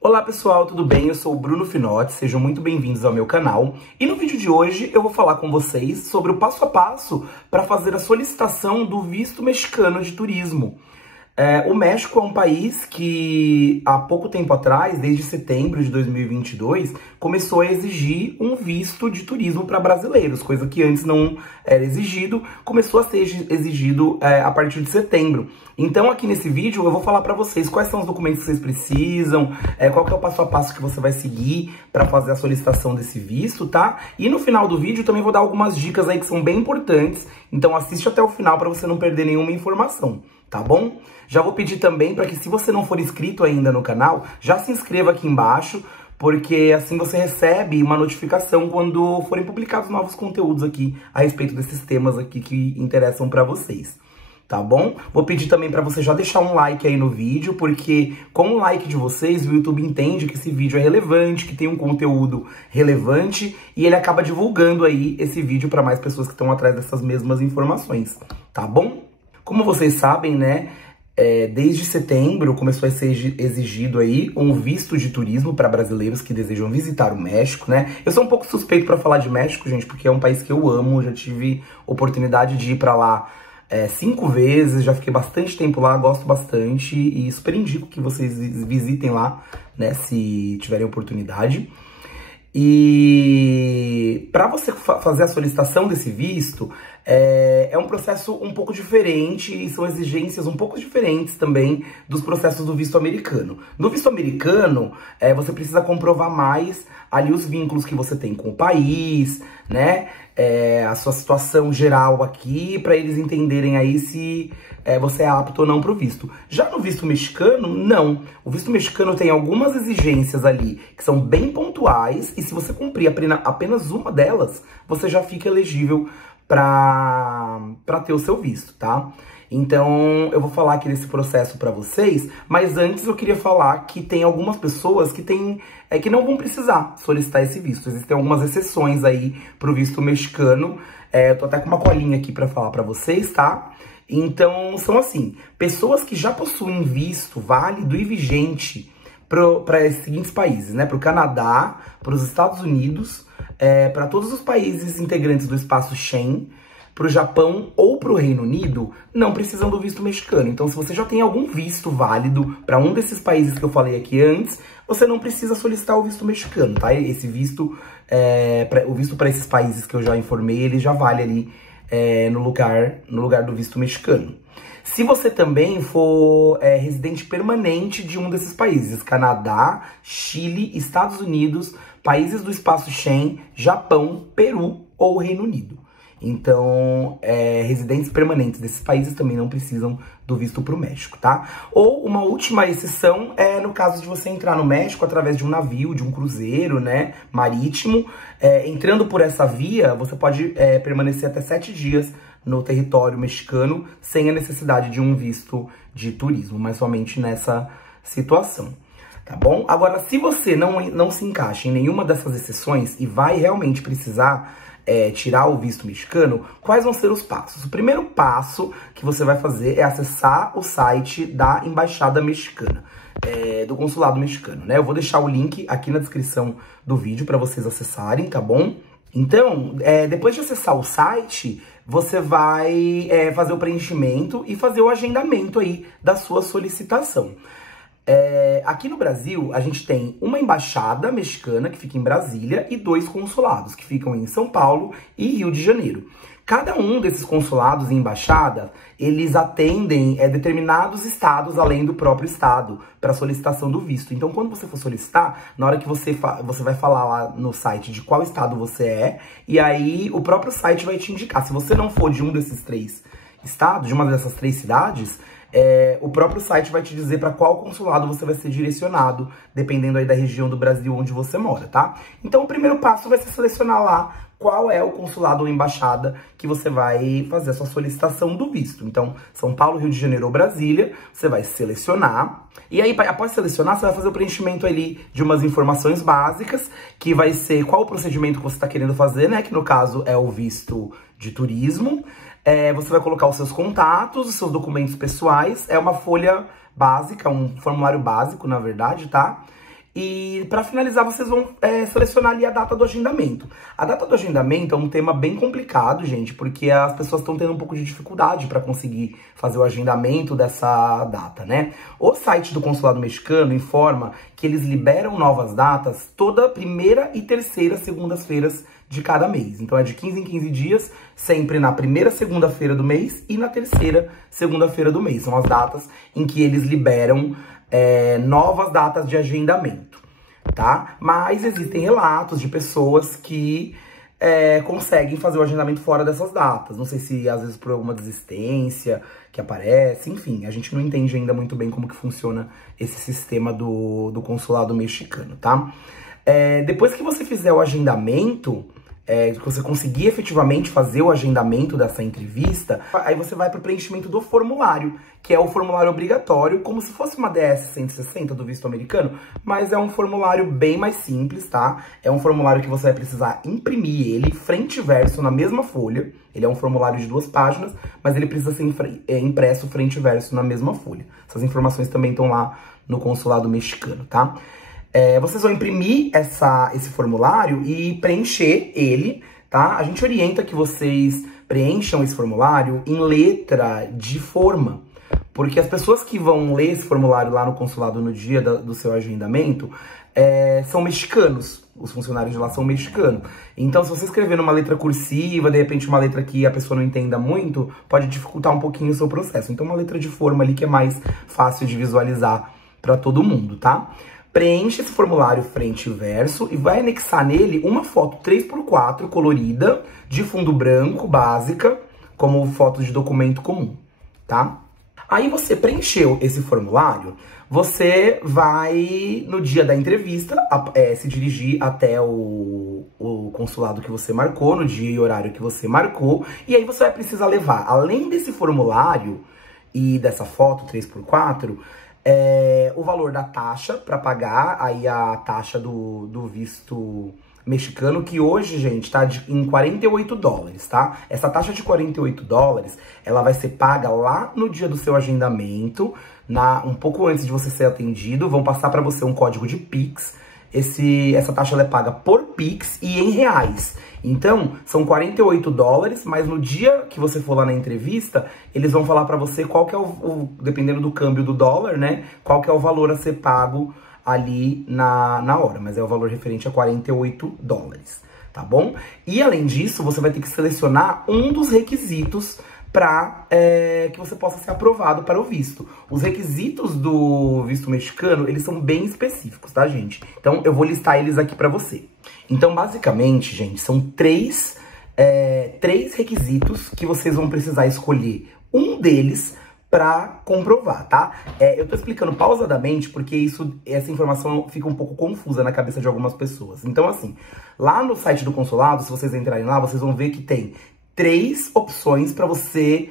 Olá pessoal, tudo bem? Eu sou o Bruno Finotti, sejam muito bem-vindos ao meu canal. E no vídeo de hoje eu vou falar com vocês sobre o passo a passo para fazer a solicitação do visto mexicano de turismo. O México é um país que há pouco tempo atrás, desde setembro de 2022, começou a exigir um visto de turismo para brasileiros, coisa que antes não era exigido, começou a ser exigido a partir de setembro. Então aqui nesse vídeo eu vou falar para vocês quais são os documentos que vocês precisam, qual que é o passo a passo que você vai seguir para fazer a solicitação desse visto, tá? E no final do vídeo também vou dar algumas dicas aí que são bem importantes, então assiste até o final para você não perder nenhuma informação, tá bom? Já vou pedir também para que, se você não for inscrito ainda no canal, já se inscreva aqui embaixo, porque assim você recebe uma notificação quando forem publicados novos conteúdos aqui a respeito desses temas aqui que interessam para vocês, tá bom? Vou pedir também para você já deixar um like aí no vídeo, porque com o like de vocês, o YouTube entende que esse vídeo é relevante, que tem um conteúdo relevante, e ele acaba divulgando aí esse vídeo para mais pessoas que estão atrás dessas mesmas informações, tá bom? Como vocês sabem, né? Desde setembro começou a ser exigido aí um visto de turismo para brasileiros que desejam visitar o México, né? Eu sou um pouco suspeito para falar de México, gente, porque é um país que eu amo, já tive oportunidade de ir para lá 5 vezes, já fiquei bastante tempo lá, gosto bastante e super indico que vocês visitem lá, né, se tiverem oportunidade. E para você fazer a solicitação desse visto, é um processo um pouco diferente e são exigências um pouco diferentes também dos processos do visto americano. No visto americano, você precisa comprovar mais ali os vínculos que você tem com o país, né? A sua situação geral aqui, para eles entenderem aí se você é apto ou não para o visto. Já no visto mexicano, não. O visto mexicano tem algumas exigências ali que são bem pontuais, e se você cumprir apenas uma delas, você já fica elegível para ter o seu visto, tá? Então, eu vou falar aqui desse processo para vocês, mas antes eu queria falar que tem algumas pessoas que que não vão precisar solicitar esse visto. Existem algumas exceções aí pro visto mexicano. Eu tô até com uma colinha aqui para falar para vocês, tá? Então, são assim, pessoas que já possuem visto válido e vigente para esses seguintes países, né? Para o Canadá, para os Estados Unidos, para todos os países integrantes do espaço Schengen, para o Japão ou para o Reino Unido, não precisam do visto mexicano. Então, se você já tem algum visto válido para um desses países que eu falei aqui antes, você não precisa solicitar o visto mexicano, tá? Esse visto, o visto para esses países que eu já informei, ele já vale ali no lugar do visto mexicano. Se você também for residente permanente de um desses países, Canadá, Chile, Estados Unidos, países do espaço Schengen, Japão, Peru ou Reino Unido. Então, residentes permanentes desses países também não precisam do visto para o México, tá? Ou uma última exceção é no caso de você entrar no México através de um navio, de um cruzeiro, né, marítimo. Entrando por essa via, você pode permanecer até 7 dias no território mexicano sem a necessidade de um visto de turismo, mas somente nessa situação. Tá bom? Agora, se você não se encaixa em nenhuma dessas exceções e vai realmente precisar tirar o visto mexicano, quais vão ser os passos? O primeiro passo que você vai fazer é acessar o site da Embaixada Mexicana, do Consulado Mexicano, né? Eu vou deixar o link aqui na descrição do vídeo para vocês acessarem, tá bom? Então, depois de acessar o site, você vai fazer o preenchimento e fazer o agendamento aí da sua solicitação. Aqui no Brasil, a gente tem uma embaixada mexicana que fica em Brasília e 2 consulados que ficam em São Paulo e Rio de Janeiro. Cada um desses consulados e embaixada, eles atendem determinados estados além do próprio estado para solicitação do visto. Então, quando você for solicitar, na hora que você vai falar lá no site de qual estado você é, e aí o próprio site vai te indicar. Se você não for de um desses 3 estados, de uma dessas 3 cidades, o próprio site vai te dizer para qual consulado você vai ser direcionado, dependendo aí da região do Brasil onde você mora, tá? Então, o primeiro passo vai ser selecionar lá qual é o consulado ou embaixada que você vai fazer a sua solicitação do visto. Então, São Paulo, Rio de Janeiro ou Brasília, você vai selecionar. E aí, após selecionar, você vai fazer o preenchimento ali de umas informações básicas, que vai ser qual o procedimento que você está querendo fazer, né? Que no caso é o visto de turismo. Você vai colocar os seus contatos, os seus documentos pessoais. É uma folha básica, um formulário básico, na verdade, tá? E para finalizar, vocês vão selecionar ali a data do agendamento. A data do agendamento é um tema bem complicado, gente, porque as pessoas estão tendo um pouco de dificuldade para conseguir fazer o agendamento dessa data, né? O site do Consulado Mexicano informa que eles liberam novas datas toda primeira e terceira segundas-feiras de cada mês. Então é de 15 em 15 dias, sempre na primeira segunda-feira do mês e na terceira segunda-feira do mês. São as datas em que eles liberam novas datas de agendamento, tá? Mas existem relatos de pessoas que conseguem fazer o agendamento fora dessas datas. Não sei se às vezes por alguma desistência que aparece, enfim, a gente não entende ainda muito bem como que funciona esse sistema do consulado mexicano, tá? Depois que você fizer o agendamento, que você conseguir efetivamente fazer o agendamento dessa entrevista, aí você vai para o preenchimento do formulário, que é o formulário obrigatório, como se fosse uma DS-160 do visto americano, mas é um formulário bem mais simples, tá? É um formulário que você vai precisar imprimir ele frente e verso na mesma folha. Ele é um formulário de 2 páginas, mas ele precisa ser impresso frente e verso na mesma folha. Essas informações também estão lá no consulado mexicano, tá? Vocês vão imprimir esse formulário e preencher ele, tá? A gente orienta que vocês preencham esse formulário em letra de forma, porque as pessoas que vão ler esse formulário lá no consulado no dia do seu agendamento são mexicanos. Os funcionários de lá são mexicanos. Então, se você escrever numa letra cursiva, de repente uma letra que a pessoa não entenda muito, pode dificultar um pouquinho o seu processo. Então, uma letra de forma ali que é mais fácil de visualizar para todo mundo, tá? Preenche esse formulário frente e verso e vai anexar nele uma foto 3x4 colorida, de fundo branco, básica, como foto de documento comum, tá? Aí você preencheu esse formulário, você vai, no dia da entrevista, se dirigir até o consulado que você marcou, no dia e horário que você marcou, e aí você vai precisar levar, além desse formulário e dessa foto 3x4, o valor da taxa para pagar, aí a taxa do visto mexicano, que hoje, gente, tá em $48, tá? Essa taxa de $48, ela vai ser paga lá no dia do seu agendamento, um pouco antes de você ser atendido, vão passar para você um código de Pix. Essa taxa ela é paga por Pix e em reais. Então, são $48, mas no dia que você for lá na entrevista, eles vão falar pra você qual que é dependendo do câmbio do dólar, né? Qual que é o valor a ser pago ali na hora. Mas é o valor referente a $48, tá bom? E além disso, você vai ter que selecionar um dos requisitos para que você possa ser aprovado para o visto. Os requisitos do visto mexicano, eles são bem específicos, tá, gente? Então, eu vou listar eles aqui para você. Então, basicamente, gente, são três requisitos que vocês vão precisar escolher um deles para comprovar, tá? Eu tô explicando pausadamente porque essa informação fica um pouco confusa na cabeça de algumas pessoas. Então, assim, lá no site do consulado, se vocês entrarem lá, vocês vão ver que tem 3 opções para você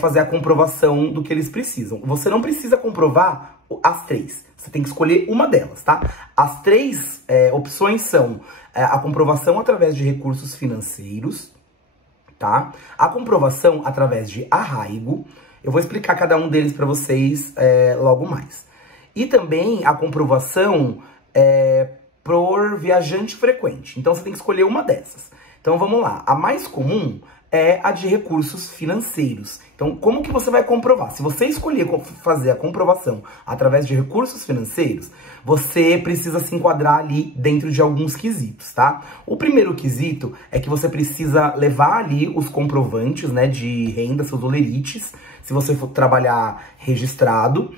fazer a comprovação do que eles precisam. Você não precisa comprovar as 3. Você tem que escolher uma delas, tá? As 3 opções são a comprovação através de recursos financeiros, tá? A comprovação através de arraigo. Eu vou explicar cada um deles para vocês logo mais. E também a comprovação por viajante frequente. Então, você tem que escolher uma dessas. Então, vamos lá. A mais comum é a de recursos financeiros. Então, como que você vai comprovar? Se você escolher fazer a comprovação através de recursos financeiros, você precisa se enquadrar ali dentro de alguns quesitos, tá? O primeiro quesito é que você precisa levar ali os comprovantes, né, de renda, seus olerites, se você for trabalhar registrado,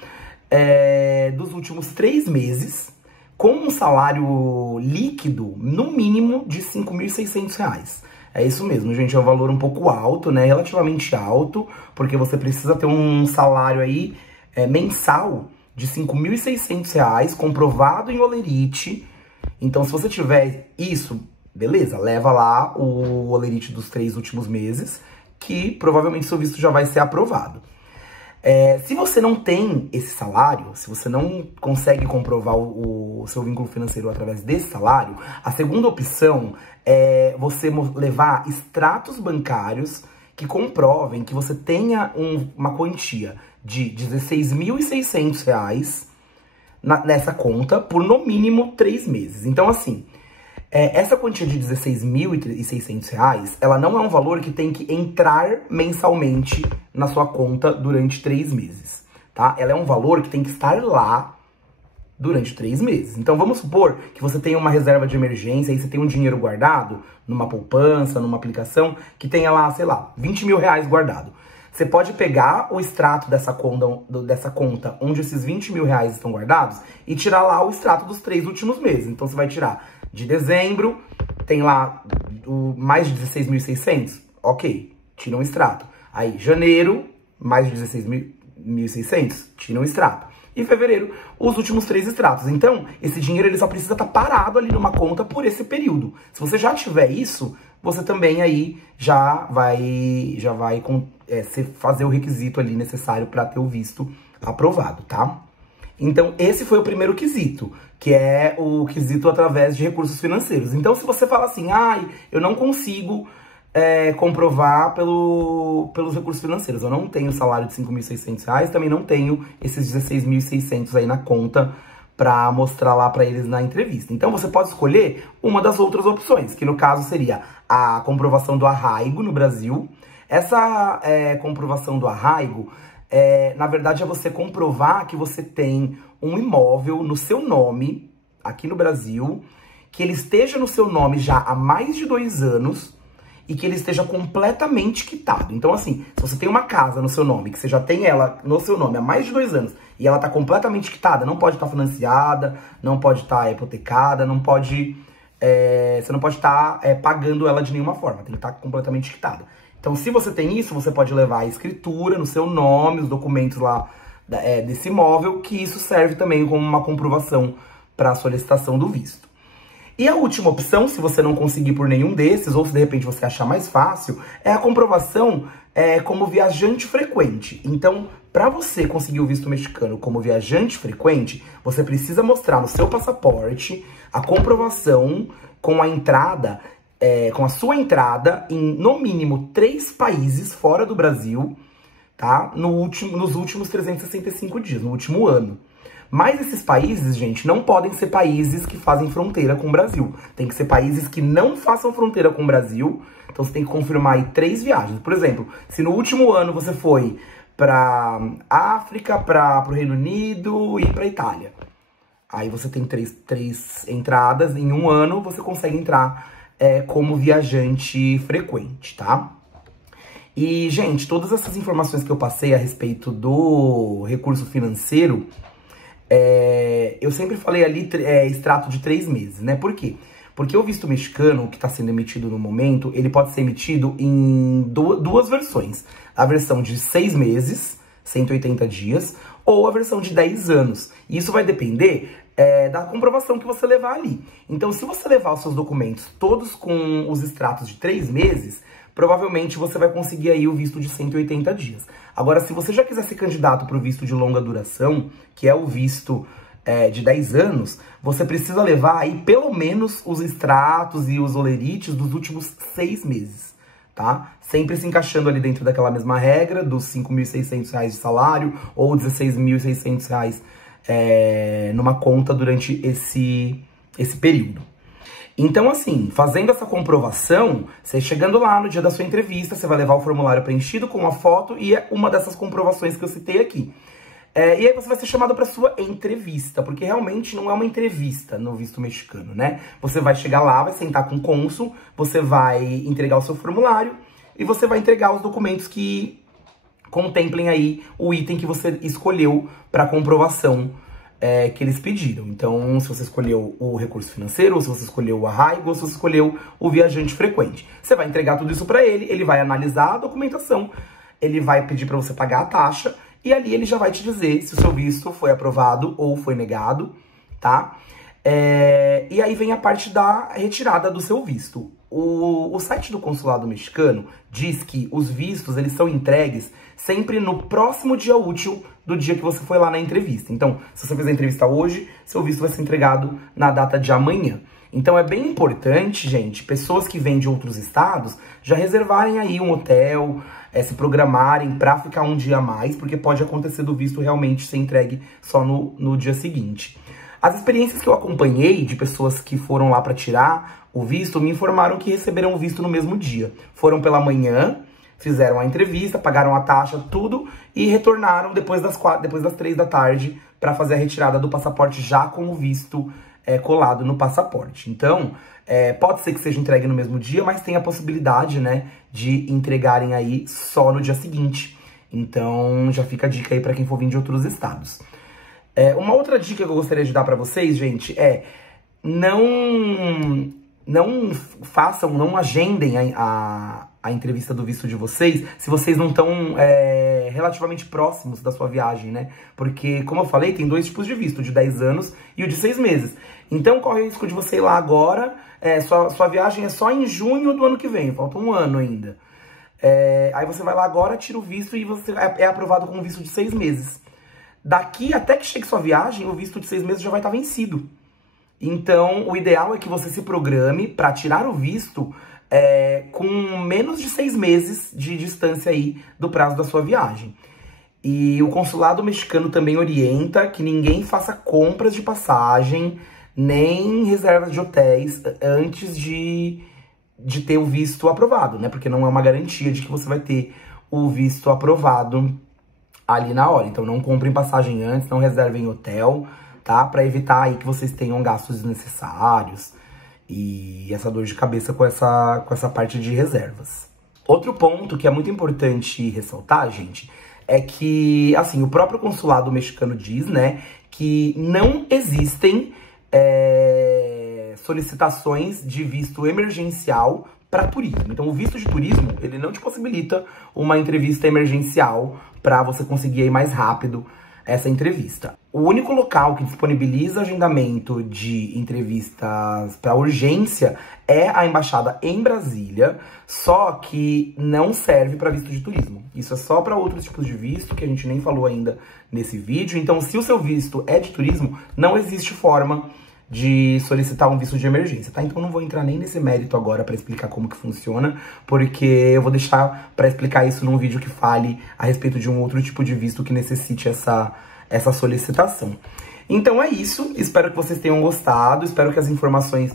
dos últimos 3 meses, com um salário líquido, no mínimo, de R$ 5.600. É isso mesmo, gente, é um valor um pouco alto, né, relativamente alto, porque você precisa ter um salário aí mensal de R$ 5.600, comprovado em olerite. Então, se você tiver isso, beleza, leva lá o olerite dos 3 últimos meses, que provavelmente seu visto já vai ser aprovado. Se você não tem esse salário, se você não consegue comprovar o seu vínculo financeiro através desse salário, a segunda opção é você levar extratos bancários que comprovem que você tenha uma quantia de R$ 16.600 nessa conta por no mínimo 3 meses. Então, assim, essa quantia de R$16.600, ela não é um valor que tem que entrar mensalmente na sua conta durante 3 meses, tá? Ela é um valor que tem que estar lá durante 3 meses. Então, vamos supor que você tenha uma reserva de emergência, aí você tem um dinheiro guardado numa poupança, numa aplicação, que tenha lá, sei lá, R$20.000 guardado. Você pode pegar o extrato dessa conta onde esses R$20.000 estão guardados e tirar lá o extrato dos 3 últimos meses. Então, você vai tirar de dezembro, tem lá mais de 16.600, ok, tira um extrato. Aí, janeiro, mais de 16.600, tira um extrato. E fevereiro, os últimos 3 extratos. Então, esse dinheiro ele só precisa estar parado ali numa conta por esse período. Se você já tiver isso, você também aí já vai fazer o requisito ali necessário para ter o visto aprovado, tá? Então, esse foi o primeiro quesito, que é o quesito através de recursos financeiros. Então, se você fala assim, eu não consigo comprovar pelos recursos financeiros, eu não tenho salário de R$5.600, também não tenho esses 16.600 aí na conta para mostrar lá para eles na entrevista. Então, você pode escolher uma das outras opções, que no caso seria a comprovação do arraigo no Brasil. Essa comprovação do arraigo, na verdade, é você comprovar que você tem um imóvel no seu nome, aqui no Brasil, que ele esteja no seu nome já há mais de 2 anos e que ele esteja completamente quitado. Então, assim, se você tem uma casa no seu nome, que você já tem ela no seu nome há mais de 2 anos e ela tá completamente quitada, não pode estar financiada, não pode estar hipotecada, não pode... você não pode estar pagando ela de nenhuma forma, tem que estar completamente quitada. Então, se você tem isso, você pode levar a escritura no seu nome, os documentos lá desse imóvel, que isso serve também como uma comprovação para a solicitação do visto. E a última opção, se você não conseguir por nenhum desses, ou se de repente você achar mais fácil, é a comprovação como viajante frequente. Então, para você conseguir o visto mexicano como viajante frequente, você precisa mostrar no seu passaporte a comprovação com a entrada, com a sua entrada em, no mínimo, 3 países fora do Brasil, tá? Nos últimos 365 dias, no último ano. Mas esses países, gente, não podem ser países que fazem fronteira com o Brasil. Tem que ser países que não façam fronteira com o Brasil. Então você tem que confirmar aí 3 viagens. Por exemplo, se no último ano você foi para África, para o Reino Unido e para Itália. Aí você tem 3 entradas em um ano, você consegue entrar como viajante frequente, tá? E, gente, todas essas informações que eu passei a respeito do recurso financeiro, eu sempre falei ali extrato de 3 meses, né? Por quê? Porque o visto mexicano, que está sendo emitido no momento, ele pode ser emitido em duas versões. A versão de 6 meses, 180 dias, ou a versão de 10 anos. E isso vai depender da comprovação que você levar ali. Então, se você levar os seus documentos todos com os extratos de 3 meses, provavelmente você vai conseguir aí o visto de 180 dias. Agora, se você já quiser ser candidato para o visto de longa duração, que é o visto de 10 anos, você precisa levar aí pelo menos os extratos e os olerites dos últimos 6 meses, tá? Sempre se encaixando ali dentro daquela mesma regra dos R$5.600 de salário ou R$16.600 numa conta durante esse período. Então, assim, fazendo essa comprovação, você chegando lá no dia da sua entrevista, você vai levar o formulário preenchido com uma foto e uma dessas comprovações que eu citei aqui. E aí você vai ser chamado para sua entrevista, porque realmente não é uma entrevista no visto mexicano, né? Você vai chegar lá, vai sentar com o cônsul, você vai entregar o seu formulário e você vai entregar os documentos que contemplem aí o item que você escolheu para comprovação que eles pediram. Então, se você escolheu o recurso financeiro, ou se você escolheu o arraigo, ou se você escolheu o viajante frequente. Você vai entregar tudo isso para ele, ele vai analisar a documentação, ele vai pedir para você pagar a taxa, e ali ele já vai te dizer se o seu visto foi aprovado ou foi negado, tá? E aí vem a parte da retirada do seu visto. O site do consulado mexicano diz que os vistos, eles são entregues sempre no próximo dia útil do dia que você foi lá na entrevista. Então, se você fizer a entrevista hoje, seu visto vai ser entregado na data de amanhã. Então, é bem importante, gente, pessoas que vêm de outros estados já reservarem aí um hotel, se programarem para ficar um dia a mais, porque pode acontecer do visto realmente ser entregue só no dia seguinte. As experiências que eu acompanhei de pessoas que foram lá para tirar o visto me informaram que receberam o visto no mesmo dia. Foram pela manhã, fizeram a entrevista, pagaram a taxa, tudo, e retornaram depois das 3 da tarde para fazer a retirada do passaporte já com o visto colado no passaporte. Então, pode ser que seja entregue no mesmo dia, mas tem a possibilidade, né, de entregarem aí só no dia seguinte. Então, já fica a dica aí para quem for vir de outros estados. Uma outra dica que eu gostaria de dar para vocês, gente, não agendem a entrevista do visto de vocês se vocês não estão relativamente próximos da sua viagem, né? Porque, como eu falei, tem 2 tipos de visto, o de 10 anos e o de 6 meses. Então, corre o risco de você ir lá agora, sua viagem é só em junho do ano que vem, falta um ano ainda. Aí você vai lá agora, tira o visto e você é aprovado com um visto de 6 meses. Daqui até que chegue sua viagem, o visto de 6 meses já vai estar vencido. Então, o ideal é que você se programe para tirar o visto com menos de 6 meses de distância aí do prazo da sua viagem. E o consulado mexicano também orienta que ninguém faça compras de passagem, nem reservas de hotéis antes de ter o visto aprovado, né? Porque não é uma garantia de que você vai ter o visto aprovado ali na hora. Então não comprem passagem antes, não reservem hotel, tá? Pra evitar aí que vocês tenham gastos desnecessários e essa dor de cabeça com essa parte de reservas. Outro ponto que é muito importante ressaltar, gente, é que, assim, o próprio consulado mexicano diz, né, que não existem solicitações de visto emergencial para turismo. Então, o visto de turismo, ele não te possibilita uma entrevista emergencial para você conseguir ir mais rápido essa entrevista. O único local que disponibiliza agendamento de entrevistas para urgência é a embaixada em Brasília, só que não serve para visto de turismo. Isso é só para outros tipos de visto, que a gente nem falou ainda nesse vídeo. Então, se o seu visto é de turismo, não existe forma de solicitar um visto de emergência, tá? Então não vou entrar nem nesse mérito agora para explicar como que funciona, porque eu vou deixar para explicar isso num vídeo que fale a respeito de um outro tipo de visto que necessite essa solicitação. Então é isso, espero que vocês tenham gostado, espero que as informações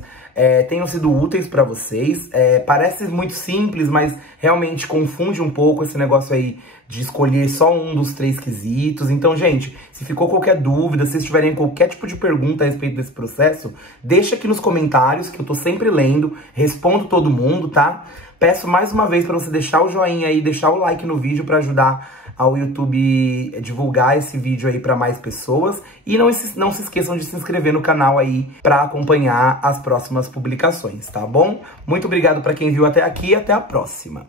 tenham sido úteis para vocês. Parece muito simples, mas realmente confunde um pouco esse negócio aí de escolher só um dos 3 quesitos. Então, gente, se ficou qualquer dúvida, se vocês tiverem qualquer tipo de pergunta a respeito desse processo, deixa aqui nos comentários, que eu tô sempre lendo, respondo todo mundo, tá? Peço mais uma vez para você deixar o joinha aí, deixar o like no vídeo para ajudar ao YouTube divulgar esse vídeo aí para mais pessoas. E não se esqueçam de se inscrever no canal aí para acompanhar as próximas publicações, tá bom? Muito obrigado para quem viu até aqui e até a próxima.